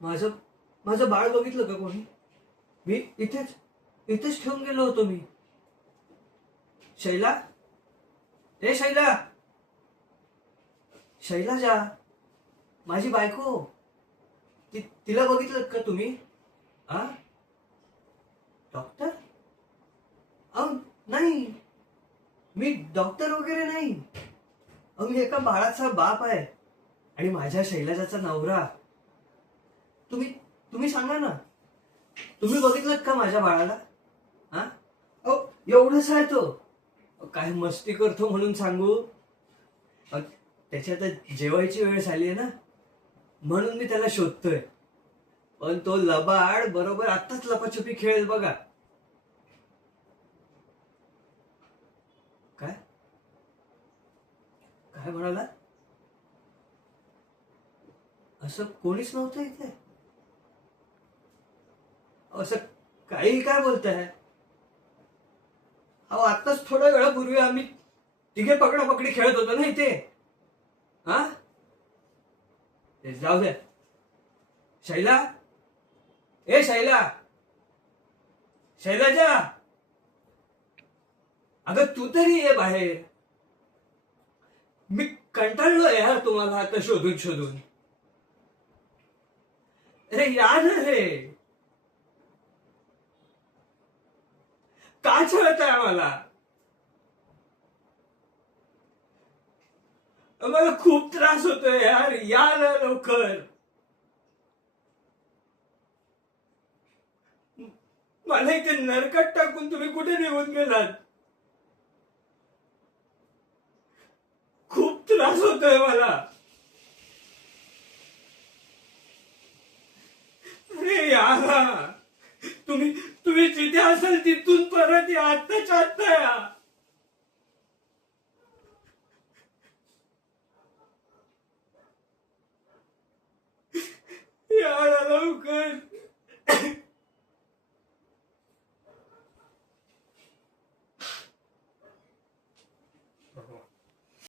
माझं माझं बाळ बघितलं का कोणी? मी इथेच इथेच ठेवून गेलो होतो मी. शैला, ए शैला, शैलाजा, माझी बायको. तिला बघितलं का तुम्ही? आ डॉक्टर? अहो नाही, मी डॉक्टर वगैरे नाही. अहो मी एका बाळाचा बाप आहे आणि माझ्या शैलाजाचा नवरा. तुम्ही तुम्ही सांगा ना, तुम्ही बघितलं का माझ्या बाळाला? हा अहो एवढंच आहे तो. काय मस्ती करतो म्हणून सांगू? त्याची आता जेवायची वेळ झाली आहे ना, म्हणून मी त्याला शोधतोय. पण तो लबाड बरोबर आत्ताच लपाछपी खेळेल बघा. काय काय म्हणाला? असं कोणीच नव्हतं इथे? असं काही काय बोलताय? अहो आत्ताच थोड्या वेळापूर्वी आम्ही तिघे पकडापकडी खेळत होतो ना इथे. हा जाऊ द्या. शैला, ए शैला, शैलाजा, अगं तू तरी ये बाहेर. मी कंटाळलोय यार तुम्हाला आता शोधून शोधून. अरे या ना रे. का छळताय आम्हाला? मला खूप त्रास होतोय यार, या ना लवकर. मला इथे नरकात टाकून तुम्ही कुठे निघून गेलात? खूप त्रास होतोय मला. अरे या, तुम्ही तुम्ही जिथे असाल तिथून परत या, आत्ताच्या आत्ता या. या लवकर.